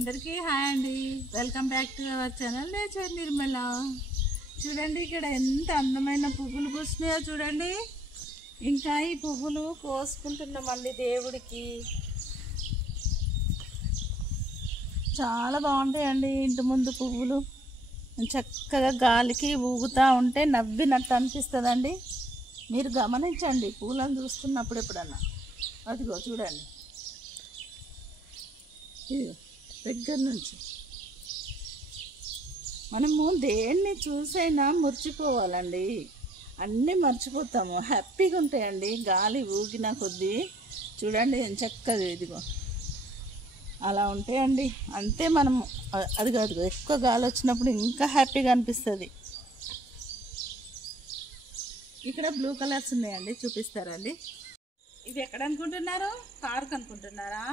అందరికీ హాయ్ అండి. Welcome back to our channel nature Nirmala. చూడండి ఇక్కడ ఎంత అందమైన పువ్వులు పూసినాయో చూడండి. ఇంకా ఈ పువ్వులు కోసుకుంటున్నామండి దేవుడికి. చాలా బాగుంటాయండి ఇంటి ముందు పువ్వులు. చక్కగా గాలికి ఊగుతూ ఉంటే నవ్వినట్టు అనిపిస్తుందండి. మీరు గమనించండి పూలను చూస్తున్నప్పుడు ఎప్పుడన్నా. అదిగో చూడండి దగ్గర నుంచి. మనము దేన్ని చూసైనా మురిచిపోవాలండి. అన్నీ మర్చిపోతాము, హ్యాపీగా ఉంటాయండి గాలి ఊగిన కొద్దీ. చూడండి చక్కగా ఇదిగో అలా ఉంటాయండి. అంతే మనము అది కాదు, ఎక్కువ గాలి వచ్చినప్పుడు ఇంకా హ్యాపీగా అనిపిస్తుంది. ఇక్కడ బ్లూ కలర్స్ ఉన్నాయండి, చూపిస్తారండి. ఇది ఎక్కడ అనుకుంటున్నారు? పార్క్ అనుకుంటున్నారా?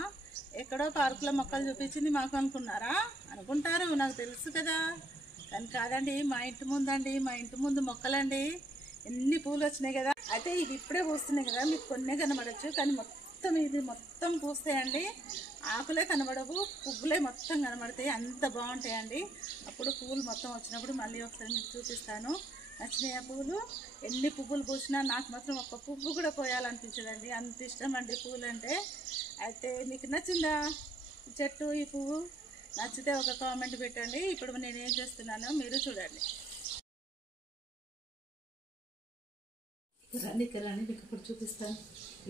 ఎక్కడో పార్కులో మొక్కలు చూపించింది మాకు అనుకున్నారా? అనుకుంటారు, నాకు తెలుసు కదా. కానీ కాదండి, మా ఇంటి ముందు అండి, మా ఇంటి ముందు మొక్కలండి. ఎన్ని పూలు వచ్చినాయి కదా. అయితే ఇవి ఇప్పుడే పూస్తున్నాయి కదా, మీకు కొన్నే కనబడచ్చు. కానీ మొత్తం ఇది మొత్తం పూస్తాయండి. ఆకులే కనబడవు, పువ్వులే మొత్తం కనబడతాయి. అంత బాగుంటాయండి. అప్పుడు పూలు మొత్తం వచ్చినప్పుడు మళ్ళీ ఒకసారి మీకు చూపిస్తాను. నచ్చినాయి పువ్వులు. ఎన్ని పువ్వులు పూసినా నాకు మాత్రం ఒక్క పువ్వు కూడా కోయాలనిపించదండి. అంత ఇష్టం అండి పూలు అంటే. అయితే మీకు నచ్చిందా చెట్టు, ఈ పువ్వు? నచ్చితే ఒక కామెంట్ పెట్టండి. ఇప్పుడు నేను ఏం చేస్తున్నానో మీరు చూడండి. రండి ఇక్కడ రండి, మీకు ఇప్పుడు చూపిస్తాను.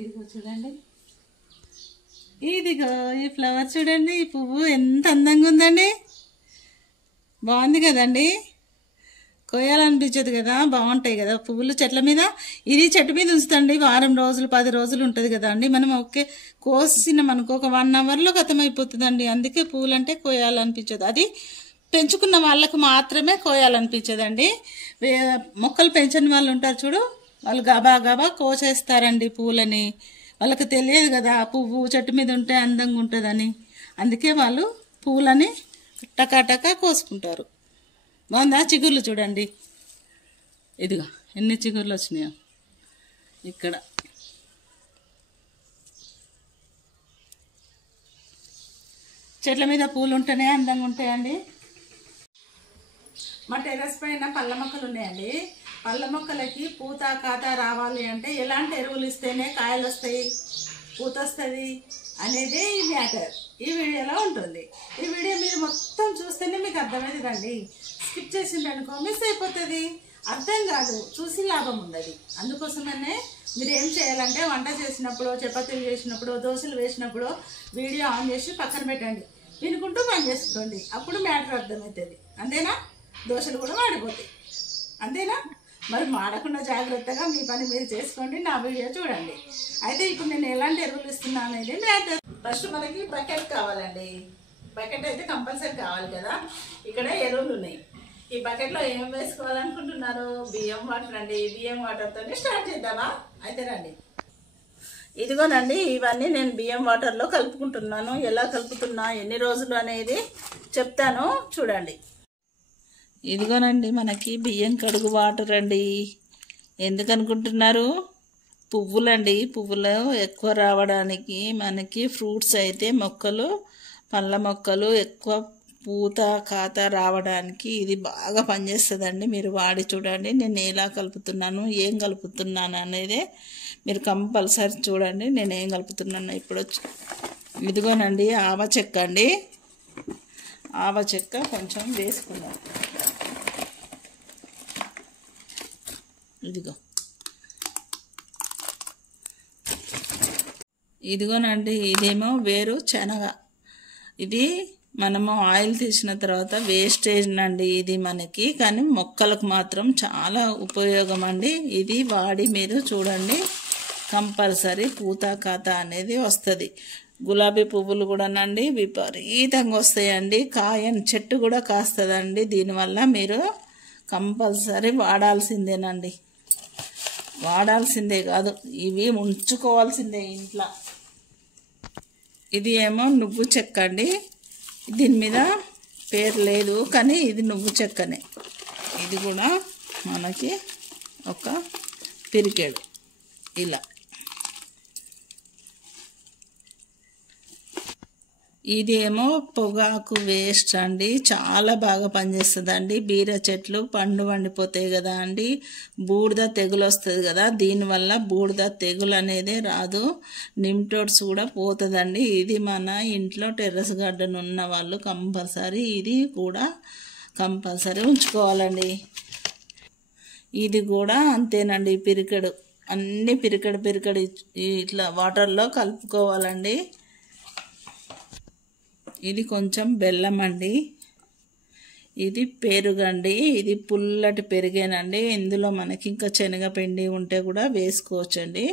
ఇదిగో చూడండి, ఇదిగో ఈ ఫ్లవర్ చూడండి. ఈ పువ్వు ఎంత అందంగా ఉందండి. బాగుంది కదండి. కోయాలనిపించదు కదా, బాగుంటాయి కదా పువ్వులు చెట్ల మీద. ఇది చెట్టు మీద ఉంచుతండి, వారం రోజులు 10 రోజులు ఉంటుంది కదా అండి. మనం ఓకే కోసినాం అనుకో, ఒక 1 అవర్లో ఖతమైపోతుందండి. అందుకే పువ్వులు అంటే కోయాలనిపించదు. అది పెంచుకున్న వాళ్ళకు మాత్రమే కోయాలనిపించదండి. మొక్కలు పెంచని వాళ్ళు ఉంటారు చూడు, వాళ్ళు గబా గబా కోసేస్తారండి పువ్వులని. వాళ్ళకి తెలియదు కదా పువ్వు చెట్టు మీద ఉంటే అందంగా ఉంటుందని. అందుకే వాళ్ళు పువ్వులని టకాటకా కోసుకుంటారు. బాగుందా? చిగుర్లు చూడండి, ఇదిగో ఎన్ని చిగుర్లు వచ్చినాయో. ఇక్కడ చెట్ల మీద పూలు ఉంటేనే అందంగా ఉంటాయండి. మా టెర్రస్ పైన పళ్ళ మొక్కలు ఉన్నాయండి. పళ్ళ మొక్కలకి పూత కాత రావాలి అంటే ఎలాంటి ఎరువులు ఇస్తేనే కాయలు వస్తాయి, పూత వస్తుంది అనేది ఈ మ్యాటర్ ఈ వీడియోలో ఉంటుంది. ఈ వీడియో మీరు మొత్తం చూస్తేనే మీకు అర్థమవుతుందండి. స్కిప్ చేసిండ్రు అనుకో మిస్ అయిపోతుంది, అర్థం కాదు, చూసి లాభం ఉండదు. అందుకోసమనే మీరు ఏం చేయాలంటే వంట చేసినప్పుడు, చపాతీలు చేసినప్పుడు, దోశలు వేసినప్పుడు వీడియో ఆన్ చేసి పక్కన పెట్టండి, వినుకుంటూ పని చేసుకోండి. అప్పుడు మ్యాటర్ అర్థమవుతుంది. అంతేనా? దోశలు కూడా మాడిపోతాయి. అంతేనా? మరి మాడకుండా జాగ్రత్తగా మీ పని మీరు చేసుకోండి, నా వీడియో చూడండి. అయితే ఇప్పుడు నేను ఎలాంటి ఎరువులు ఇస్తున్నాను అనేది మ్యాటర్. ఫస్ట్ మనకి బకెట్ కావాలండి. బకెట్ అయితే కంపల్సరీ కావాలి కదా. ఇక్కడ ఎరువులు ఉన్నాయి. ఈ బకెట్లో ఏం వేసుకోవాలనుకుంటున్నారు? బియ్యం వాటర్ అండి. బియ్యం వాటర్తో స్టార్ట్ చేద్దామా? అయితే రండి. ఇదిగోనండి, ఇవన్నీ నేను బియ్యం వాటర్లో కలుపుకుంటున్నాను. ఎలా కలుపుతున్నా, ఎన్ని రోజులు అనేది చెప్తాను చూడండి. ఇదిగోనండి మనకి బియ్యం కడుగు వాటర్ అండి. ఎందుకు అనుకుంటున్నారు? పువ్వులండి. పువ్వులు ఎక్కువ రావడానికి మనకి ఫ్రూట్స్ అయితే మొక్కలు, పళ్ళ మొక్కలు ఎక్కువ పూత కాత రావడానికి ఇది బాగా పనిచేస్తుందండి. మీరు వాడి చూడండి. నేను ఎలా కలుపుతున్నాను, ఏం కలుపుతున్నాను అనేది మీరు కంపల్సరీ చూడండి. నేను ఏం కలుపుతున్నాను ఇప్పుడు. ఇదిగోనండి ఆవ చెక్క అండి. ఆవ చెక్క కొంచెం వేసుకుందాం. ఇదిగో ఇదిగోనండి, ఇదేమో వేరు శనగ. ఇది మనము ఆయిల్ తీసిన తర్వాత వేస్టేజ్ అండి ఇది మనకి, కానీ మొక్కలకు మాత్రం చాలా ఉపయోగం అండి. ఇది వాడి మీరు చూడండి, కంపల్సరీ పూత కాత అనేది వస్తుంది. గులాబీ పువ్వులు కూడానండి విపరీతంగా వస్తాయండి. కాయని చెట్టు కూడా కాస్తుందండి. దీనివల్ల మీరు కంపల్సరీ వాడాల్సిందేనండి. వాడాల్సిందే కాదు, ఇవి ఉంచుకోవాల్సిందే ఇంట్లో. ఇది ఏమో నువ్వు చెక్క అండి. దీని మీద పేరు లేదు, కానీ ఇది నువ్వు చెక్కనే. ఇది కూడా మనకి ఒక పిరికెడు ఇలా. ఇదేమో పొగాకు వేస్ట్ అండి, చాలా బాగా పనిచేస్తుందండి. బీర చెట్లు పండు వండిపోతాయి కదా అండి, బూడిద తెగులు వస్తుంది కదా, దీనివల్ల బూడిద తెగులు అనేది రాదు, నిమ్టోడ్స్ కూడా పోతుందండి. ఇది మన ఇంట్లో టెర్రస్ గార్డెన్ ఉన్న వాళ్ళు కంపల్సరీ ఇది కూడా కంపల్సరీ ఉంచుకోవాలండి. ఇది కూడా అంతేనండి, పిరికెడు అన్నీ పిరికెడు ఇట్లా వాటర్లో కలుపుకోవాలండి. ఇది కొంచెం బెల్లం అండి, ఇది పెరుగండి, ఇది పుల్లటి పెరిగేనండి. ఇందులో మనకి ఇంకా శనగపిండి ఉంటే కూడా వేసుకోవచ్చండి.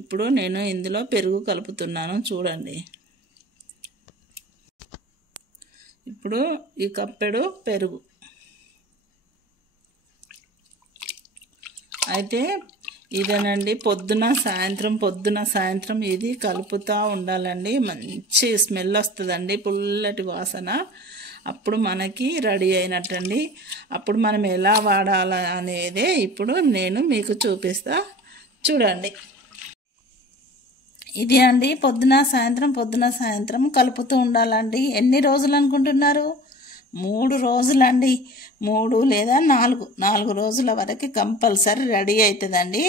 ఇప్పుడు నేను ఇందులో పెరుగు కలుపుతున్నాను చూడండి. ఇప్పుడు ఈ కప్పెడు పెరుగు అయితే ఇదేనండి, పొద్దున సాయంత్రం ఇది కలుపుతూ ఉండాలండి. మంచి స్మెల్ వస్తుందండి, పుల్లటి వాసన. అప్పుడు మనకి రెడీ అయినట్టండి. అప్పుడు మనం ఎలా వాడాలి అనేది ఇప్పుడు నేను మీకు చూపిస్తా చూడండి. ఇది అండి, పొద్దున సాయంత్రం కలుపుతూ ఉండాలండి. ఎన్ని రోజులు అనుకుంటున్నారు? 3 రోజులండి. 3 లేదా 4 రోజుల వరకు కంపల్సరీ రెడీ అవుతుందండి.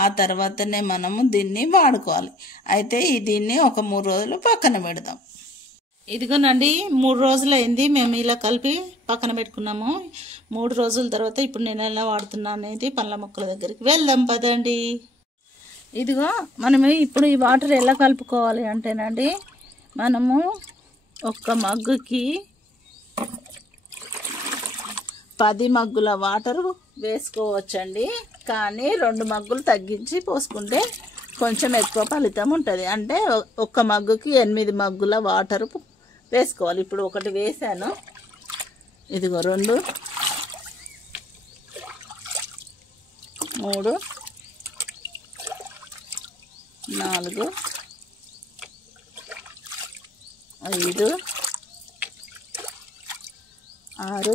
ఆ తర్వాతనే మనము దీన్ని వాడుకోవాలి. అయితే దీన్ని ఒక 3 రోజులు పక్కన పెడదాం. ఇదిగోనండి, 3 రోజులు అయింది, మేము ఇలా కలిపి పక్కన పెట్టుకున్నాము. 3 రోజుల తర్వాత ఇప్పుడు నేను ఎలా వాడుతున్నా అనేది పండ్ల మొక్కల దగ్గరికి వెళ్దాం పదండి. ఇదిగో మనము ఇప్పుడు ఈ వాటర్ ఎలా కలుపుకోవాలి అంటేనండి, మనము ఒక్క మగ్గుకి 10 మగ్గుల వాటర్ వేసుకోవచ్చండి. కానీ 2 మగ్గులు తగ్గించి పోసుకుంటే కొంచెం ఎక్కువ ఫలితం ఉంటుంది. అంటే ఒక్క మగ్గుకి 8 మగ్గుల వాటర్ వేసుకోవాలి. ఇప్పుడు ఒకటి వేసాను, ఇదిగో 2, 3, 4, 5, 6,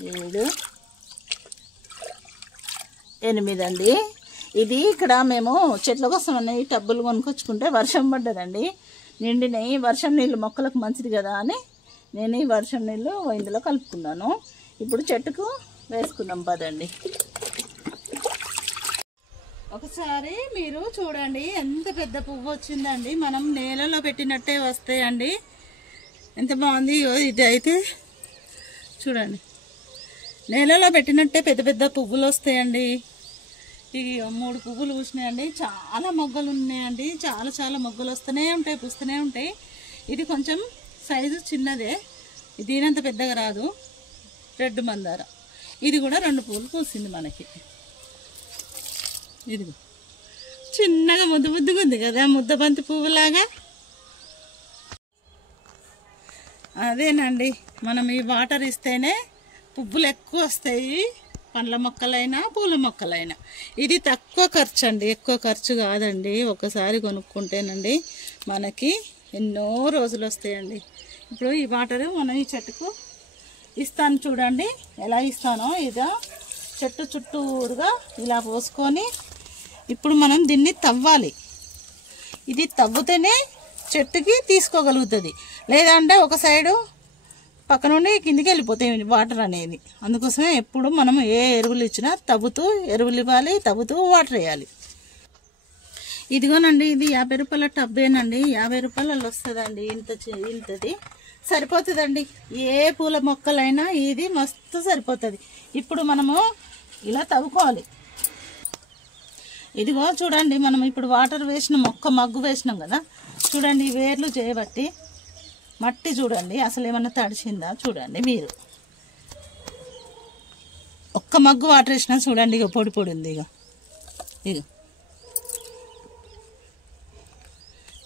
7, 8 అండి. ఇది ఇక్కడ మేము చెట్ల కోసం అన్నీ టబ్బులు కొనుక్కొచ్చుకుంటే వర్షం పడ్డదండి, నిండినాయి. వర్షం నీళ్ళు మొక్కలకు మంచిది కదా అని నేను ఈ వర్షం నీళ్ళు ఇందులో కలుపుకున్నాను. ఇప్పుడు చెట్టుకు వేసుకుందాం పదండి. ఒకసారి మీరు చూడండి, ఎంత పెద్ద పువ్వు వచ్చిందండి. మనం నేలలో పెట్టినట్టే వస్తాయండి. ఎంత బాగుంది. ఇది అయితే చూడండి, నేలలో పెట్టినట్టే పెద్ద పువ్వులు వస్తాయండి. ఇవి 3 పువ్వులు పూసినాయండి. చాలా మొగ్గలు ఉన్నాయండి, చాలా మొగ్గలు వస్తూనే ఉంటాయి, పూస్తూనే ఉంటాయి. ఇది కొంచెం సైజు చిన్నదే, దీనంత పెద్దగా రాదు. రెడ్ మందార, ఇది కూడా 2 పువ్వులు పూసింది మనకి. ఇదిగో చిన్నగా ముద్దుగా ఉంది కదా, ముద్దబంతి పువ్వులాగా. అదేనండి, మనం ఈ వాటర్ ఇస్తేనే పువ్వులు ఎక్కువ వస్తాయి, పండ్ల మొక్కలైనా పూల మొక్కలైనా. ఇది తక్కువ ఖర్చు అండి, ఎక్కువ ఖర్చు కాదండి. ఒకసారి కొనుక్కుంటేనండి మనకి ఎన్నో రోజులు వస్తాయండి. ఇప్పుడు ఈ వాటర్ మనం ఈ చెట్టుకు ఇస్తాను చూడండి, ఎలా ఇస్తానో. ఇదా చెట్టు చుట్టూరుగా ఇలా పోసుకొని ఇప్పుడు మనం దీన్ని తవ్వాలి. ఇది తవ్వుతేనే చెట్టుకి తీసుకోగలుగుతుంది, లేదంటే ఒక సైడు పక్క నుండి కిందికి వెళ్ళిపోతాయి వాటర్ అనేది. అందుకోసమే ఎప్పుడు మనం ఏ ఎరువులు ఇచ్చినా తవ్వుతూ ఎరువులు ఇవ్వాలి, తవ్వుతూ వాటర్ వేయాలి. ఇదిగోనండి, ఇది 50 రూపాయల టబ్బేనండి. 50 రూపాయలలో వస్తుందండి. ఇంతది సరిపోతుందండి. ఏ పూల మొక్కలైనా ఇది మస్తు సరిపోతుంది. ఇప్పుడు మనము ఇలా తవ్వుకోవాలి. ఇదిగో చూడండి, మనం ఇప్పుడు వాటర్ వేసినాం, ఒక్క మగ్గు వేసినాం కదా. చూడండి, ఈ వేర్లు చేయబట్టి మట్టి చూడండి అసలు ఏమన్నా తడిచిందా చూడండి. మీరు ఒక్క మగ్గు వాటర్ వేసినా చూడండి, ఇక పొడి ఉంది.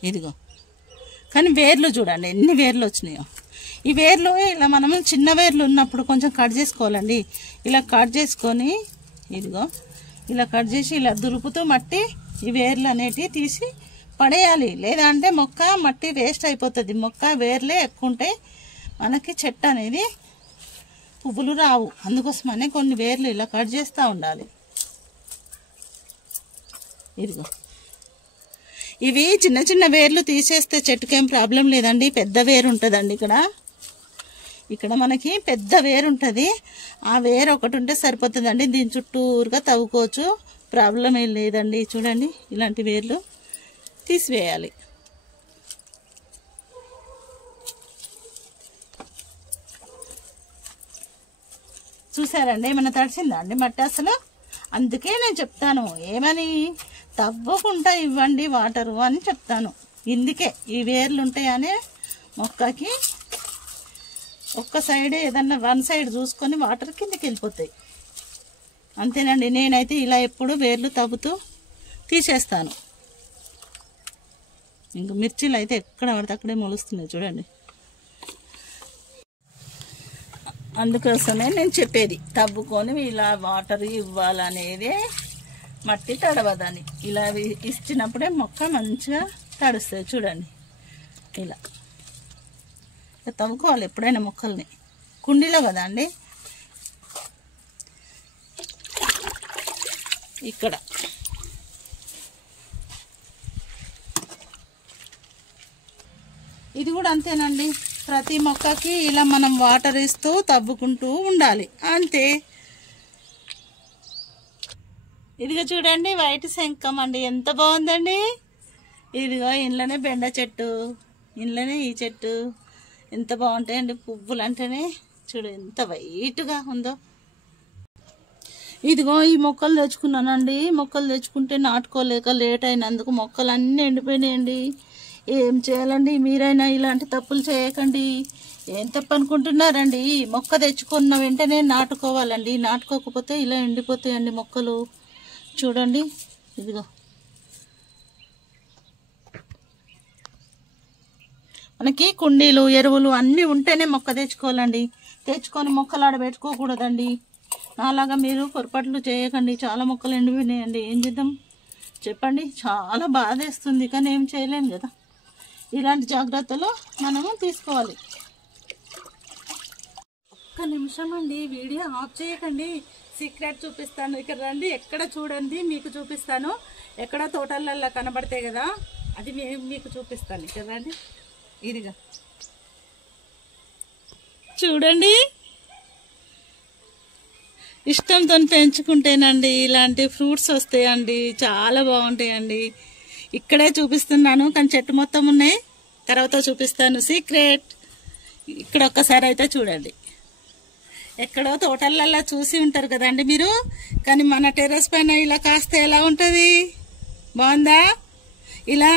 ఇదిగో కానీ వేర్లు చూడండి ఎన్ని వేర్లు వచ్చినాయో. ఈ వేర్లు ఇలా మనము చిన్న వేర్లు ఉన్నప్పుడు కొంచెం కట్ చేసుకోవాలండి. ఇలా కట్ చేసుకొని ఇదిగో ఇలా కట్ చేసి ఇలా దులుపుతూ మట్టి ఈ వేర్లు అనేటివి తీసి పడేయాలి. లేదంటే మొక్క మట్టి వేస్ట్ అయిపోతుంది. మొక్క వేర్లే ఎక్కువ ఉంటే మనకి చెట్టు అనేది పువ్వులు రావు. అందుకోసమనే కొన్ని వేర్లు ఇలా కట్ చేస్తూ ఉండాలి. ఇదిగో ఇవి చిన్న చిన్న వేర్లు తీసేస్తే చెట్టుకేం ప్రాబ్లం లేదండి. పెద్ద వేరు ఉంటుందండి. ఇక్కడ మనకి పెద్ద వేరు ఉంటుంది. ఆ వేరు ఒకటి ఉంటే సరిపోతుందండి. దీని చుట్టూరుగా తవ్వుకోవచ్చు, ప్రాబ్లం ఏం లేదండి. చూడండి, ఇలాంటి వేర్లు తీసివేయాలి. చూసారండి, ఏమైనా తడిసిందా అండి మట్టి అసలు? అందుకే నేను చెప్తాను, ఏమని తవ్వకుండా ఇవ్వండి వాటరు అని చెప్తాను. ఇందుకే ఈ వేర్లు ఉంటాయని మొక్కకి ఒక్క సైడే ఏదన్నా వన్ సైడ్ చూసుకొని వాటర్ కిందకి వెళ్ళిపోతాయి. అంతేనండి. నేనైతే ఇలా ఎప్పుడు వేర్లు తవ్వుతూ తీసేస్తాను. ఇంక మిర్చీలు అయితే ఎక్కడ పడితే అక్కడే మొలుస్తున్నాయి చూడండి. అందుకోసమే నేను చెప్పేది, తవ్వుకొని ఇలా వాటర్ ఇవ్వాలనేది, మట్టి తడవదని. ఇలా ఇచ్చినప్పుడే మొక్క మంచిగా తడుస్తుంది. చూడండి, ఇలా తవ్వుకోవాలి ఎప్పుడైనా మొక్కల్ని. కుండీలో కదా అండి. ఇక్కడ ఇది కూడా అంతేనండి. ప్రతి మొక్కకి ఇలా మనం వాటర్ ఇస్తూ తవ్వుకుంటూ ఉండాలి, అంతే. ఇదిగో చూడండి, వైట్ శంఖం అండి, ఎంత బాగుందండి. ఇదిగో ఇంట్లోనే బెండ చెట్టు, ఇంట్లోనే ఈ చెట్టు ఎంత బాగుంటాయండి. పువ్వులు అంటేనే చూడు ఎంత వైట్గా ఉందో. ఇదిగో ఈ మొక్కలు తెచ్చుకున్నానండి. మొక్కలు తెచ్చుకుంటే నాటుకోలేక లేట్ అయినందుకు మొక్కలు అన్నీ ఎండిపోయినాయండి. ఏం చేయాలండి? మీరైనా ఇలాంటి తప్పులు చేయకండి. ఏం తప్పు అనుకుంటున్నారండి? మొక్క తెచ్చుకున్న వెంటనే నాటుకోవాలండి. నాటుకోకపోతే ఇలా ఎండిపోతాయండి మొక్కలు. చూడండి, ఇదిగో మనకి కుండీలు, ఎరువులు అన్నీ ఉంటేనే మొక్క తెచ్చుకోవాలండి. తెచ్చుకొని మొక్కలు ఆడబెట్టుకోకూడదండి. అలాగా మీరు పొరపాట్లు చేయకండి. చాలా మొక్కలు ఎండిపోయినాయండి. ఏం చేద్దాం చెప్పండి? చాలా బాధేస్తుంది, కానీ ఏం చేయలేం కదా. ఇలాంటి జాగ్రత్తలు మనము తీసుకోవాలి. ఒక్క నిమిషం అండి, వీడియో ఆఫ్ చేయకండి. సీక్రెట్ చూపిస్తాను. ఇక్కడ రండి, ఎక్కడ చూడండి, మీకు చూపిస్తాను. ఎక్కడ తోటలలో కనబడతాయి కదా, అది మీకు చూపిస్తాను. ఇక్కడ రండి, ఇదిగా చూడండి. ఇష్టంతో పెంచుకుంటేనండి ఇలాంటి ఫ్రూట్స్ వస్తాయండి, చాలా బాగుంటాయండి. ఇక్కడే చూపిస్తున్నాను, కానీ చెట్టు మొత్తం ఉన్నాయి, తర్వాత చూపిస్తాను. సీక్రెట్. ఇక్కడ ఒక్కసారి అయితే చూడండి. ఎక్కడో తోటలల్లో చూసి ఉంటారు కదండి మీరు, కానీ మన టెర్రస్ పైన ఇలా కాస్తే ఎలా ఉంటుంది? బాగుందా? ఇలా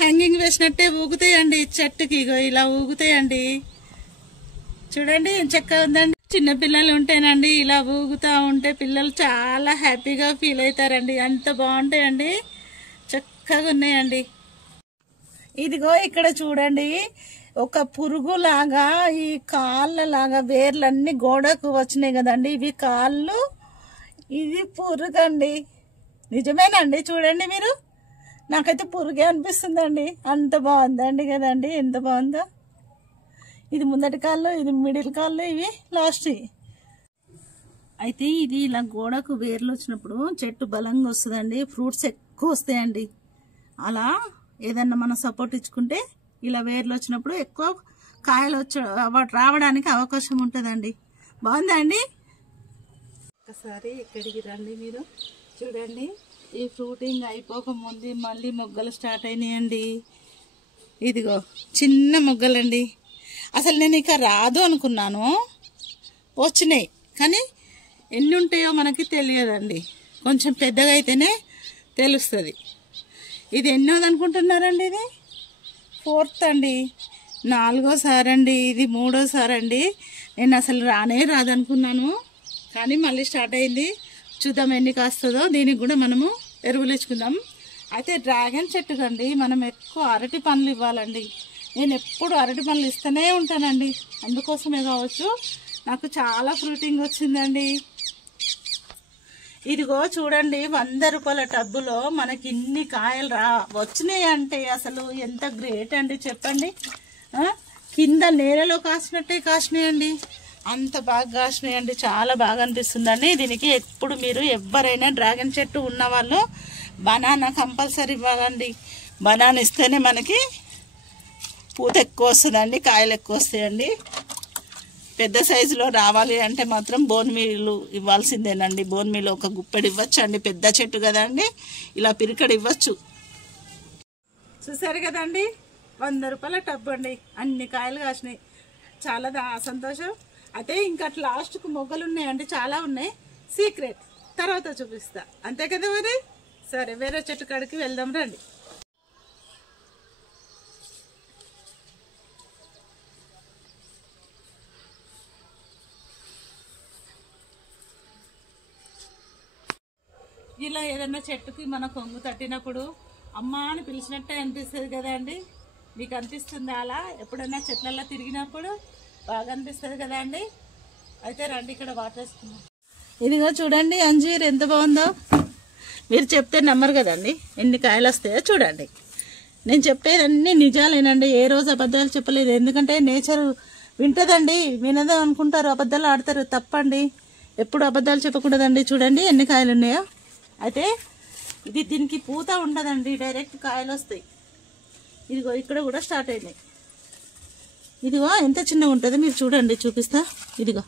హ్యాంగింగ్ వేసినట్టే ఊగుతాయండి చెట్టుకి. ఇగో ఇలా ఊగుతాయండి. చూడండి ఏం చక్కగా ఉందండి. చిన్నపిల్లలు ఉంటేనండి ఇలా ఊగుతూ ఉంటే పిల్లలు చాలా హ్యాపీగా ఫీల్ అవుతారండి. అంత బాగుంటాయండి, చక్కగా ఉన్నాయండి. ఇదిగో ఇక్కడ చూడండి, ఒక పురుగులాగా ఈ కాళ్ళలాగా వేర్లన్నీ గోడకు వచ్చినాయి కదండి. ఇవి కాళ్ళు, ఇది పురుగండి. నిజమేనండి, చూడండి మీరు. నాకైతే పురుగే అనిపిస్తుందండి. అంత బాగుందండి కదండి, ఎంత బాగుందో. ఇది ముందటి కాళ్ళు, ఇది మిడిల్ కాళ్ళు, ఇవి లాస్ట్. అయితే ఇది ఇలా గోడకు వేర్లు వచ్చినప్పుడు చెట్టు బలంగా వస్తుందండి, ఫ్రూట్స్ ఎక్కువ వస్తాయండి. అలా ఏదన్నా మనం సపోర్ట్ ఇచ్చుకుంటే ఇలా వేర్లు వచ్చినప్పుడు ఎక్కువ కాయలు రావడానికి అవకాశం ఉంటుందండి. బాగుందా అండి? ఒకసారి ఇక్కడికి రండి మీరు. చూడండి, ఈ ఫ్రూటింగ్ అయిపోకముందు మళ్ళీ మొగ్గలు స్టార్ట్ అయినాయండి. ఇదిగో చిన్న మొగ్గలండి. అసలు నేను ఇక రాదు అనుకున్నాను, వచ్చినాయి. కానీ ఎన్ని ఉంటాయో మనకి తెలియదండి. కొంచెం పెద్దగా అయితేనే తెలుస్తుంది. ఇది ఎన్నోది అనుకుంటున్నారండి? ఇది 4th అండి, 4వ అండి, ఇది 3వసారి అండి. నేను అసలు రాదనుకున్నాను, కానీ మళ్ళీ స్టార్ట్ అయింది. చూద్దాం ఎన్ని కాస్తుందో. దీనికి కూడా మనము ఎరువులు ఇచ్చుకుందాం. అయితే డ్రాగన్ చెట్టు కండి మనం ఎక్కువ అరటి పండ్లు ఇవ్వాలండి. నేను ఎప్పుడు అరటి పండ్లు ఇస్తూనే ఉంటానండి. అందుకోసమే కావచ్చు నాకు చాలా ఫ్రూటింగ్ వచ్చిందండి. ఇదిగో చూడండి, 100 రూపాయల టబ్బులో మనకి ఇన్ని కాయలు వచ్చినాయి అంటే అసలు ఎంత గ్రేట్ అండి చెప్పండి. కింద నేలలో కాసినట్టే కాసినాయండి, అంత బాగా కాసినాయండి. చాలా బాగా అనిపిస్తుందండి. దీనికి ఎప్పుడు మీరు ఎవరైనా డ్రాగన్ చెట్టు ఉన్న వాళ్ళు బనానా కంపల్సరీ ఇవ్వాలండి. బనానా ఇస్తేనే మనకి పూత ఎక్కువ వస్తుందండి, కాయలు ఎక్కువ వస్తాయండి. పెద్ద సైజులో రావాలి అంటే మాత్రం బోన్ మీల్ ఇవ్వాల్సిందేనండి. బోన్ మీల్ ఒక గుప్పెడు ఇవ్వచ్చు అండి, పెద్ద చెట్టు కదండి, ఇలా పిరికడు ఇవ్వచ్చు. చూసారు కదండి, 100 రూపాయల టబ్బు అండి, అన్ని కాయలు కాసినాయి. చాలా సంతోషం. అయితే ఇంకా లాస్ట్కు మొగ్గలు ఉన్నాయండి, చాలా ఉన్నాయి, సీక్రెట్ తర్వాత చూపిస్తా. అంతే కదా మరి. సరే, వేరే చెట్టు కాడికి వెళ్దాం రండి. ఇలా ఏదన్నా చెట్టుకి మన కొంగు తట్టినప్పుడు అమ్మ అని పిలిచినట్టే అనిపిస్తుంది కదా అండి. మీకు అనిపిస్తుంది అలా? ఎప్పుడైనా చెట్లల్లో తిరిగినప్పుడు బాగా అనిపిస్తుంది కదా అండి. అయితే రండి, ఇక్కడ వాటర్ వేసుకున్నాం. ఇదిగో చూడండి అంజీర్ ఎంత బాగుందో. మీరు చెప్తే నమ్మరు కదండి, ఎన్ని కాయలు వస్తాయో చూడండి. నేను చెప్పేదన్నీ నిజాలేనండి, ఏ రోజు అబద్ధాలు చెప్పలేదు. ఎందుకంటే నేచర్ వింటదండి, వినదు అనుకుంటారు, అబద్ధాలు ఆడతారు. తప్పండి, ఎప్పుడు అబద్ధాలు చెప్పకూడదండి. చూడండి ఎన్ని కాయలు ఉన్నాయో. అయితే ఇది దీనికి పూత ఉండదండి, డైరెక్ట్ కాయలు వస్తాయి. ఇదిగో ఇక్కడ కూడా స్టార్ట్ అయినాయి. ఇదిగో ఎంత చిన్నగా ఉంటుందో మీరు చూడండి, చూపిస్తా. ఇదిగో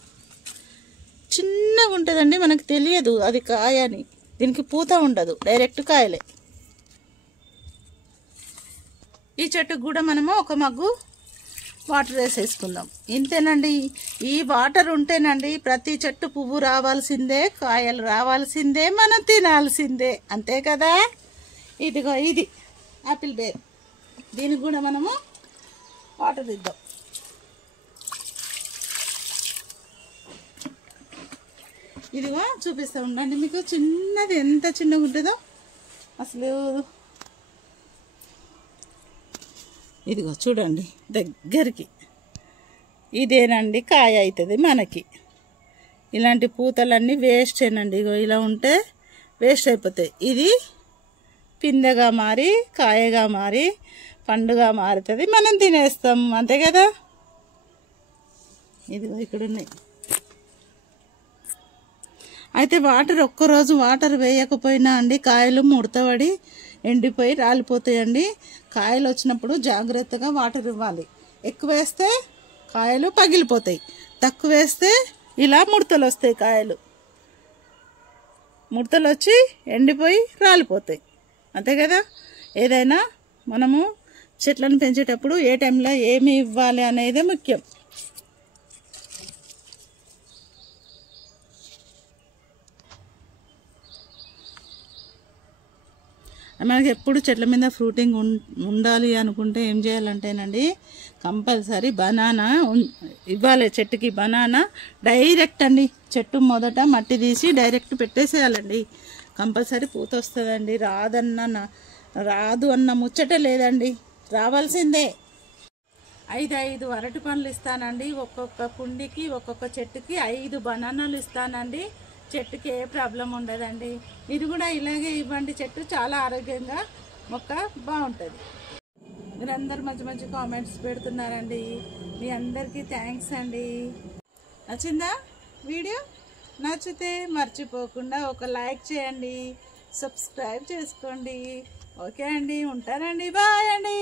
చిన్నగా ఉంటుందండి, మనకు తెలియదు అది కాయ అని. దీనికి పూత ఉండదు, డైరెక్ట్ కాయలే. ఈ చెట్టుకు కూడా మనము ఒక మగ్గు వాటర్ వేసేసుకుందాం. ఇంతేనండి, ఈ వాటర్ ఉంటేనండి ప్రతి చెట్టు పువ్వు రావాల్సిందే, కాయలు రావాల్సిందే, మనం తినాల్సిందే. అంతే కదా. ఇదిగో ఇది యాపిల్ బేర్, దీనికి కూడా మనము వాటర్ ఇద్దాం. ఇదిగో చూపిస్తూ ఉండండి మీకు, చిన్నది ఎంత చిన్నగా ఉంటుందో అసలు. ఇదిగో చూడండి దగ్గరికి, ఇదేనండి కాయ అవుతుంది మనకి. ఇలాంటి పూతలన్నీ వేస్టేనండి. ఇగో ఇలా ఉంటే వేస్ట్ అయిపోతాయి. ఇది పిందెగా మారి, కాయగా మారి, పండుగా మారుతుంది, మనం తినేస్తాం. అంతే కదా. ఇదిగో ఇక్కడ ఉన్నాయి. అయితే వాటర్ ఒక్కరోజు వాటర్ వేయకపోయినా అండి కాయలు ముడతపడి ఎండిపోయి రాలిపోతాయండి. కాయలు వచ్చినప్పుడు జాగ్రత్తగా వాటర్ ఇవ్వాలి. ఎక్కువ వేస్తే కాయలు పగిలిపోతాయి, తక్కువ వేస్తే ఇలా ముడతలు వస్తాయి. కాయలు ముడతలు వచ్చి ఎండిపోయి రాలిపోతాయి. అంతే కదా. ఏదైనా మనము చెట్లను పెంచేటప్పుడు ఏ టైంలో ఏమి ఇవ్వాలి అనేది ముఖ్యం. మనకి ఎప్పుడు చెట్ల మీద ఫ్రూటింగ్ ఉండాలి అనుకుంటే ఏం చేయాలంటేనండి, కంపల్సరీ బనానా ఇవ్వాలి చెట్టుకి. బనానా డైరెక్ట్ అండి, చెట్టు మొదట మట్టి తీసి డైరెక్ట్ పెట్టేసేయాలండి. కంపల్సరీ పూత వస్తుందండి. రాదు అన్న ముచ్చట లేదండి, రావాల్సిందే. 5 అరటి పండ్లు ఇస్తానండి. ఒక్కొక్క కుండికి ఒక్కొక్క చెట్టుకి 5 బనానాలు ఇస్తానండి. చెట్టుకి ఏ ప్రాబ్లం ఉండదండి. ఇది కూడా ఇలాగే ఇవ్వండి, చెట్టు చాలా ఆరోగ్యంగా మొక్క బాగుంటుంది. మీరందరూ మంచి మంచి కామెంట్స్ పెడుతున్నారండి, మీ అందరికీ థ్యాంక్స్ అండి. నచ్చిందా వీడియో? నచ్చితే మర్చిపోకుండా ఒక లైక్ చేయండి, సబ్స్క్రైబ్ చేసుకోండి. ఓకే అండి, ఉంటానండి, బాయ్ అండి.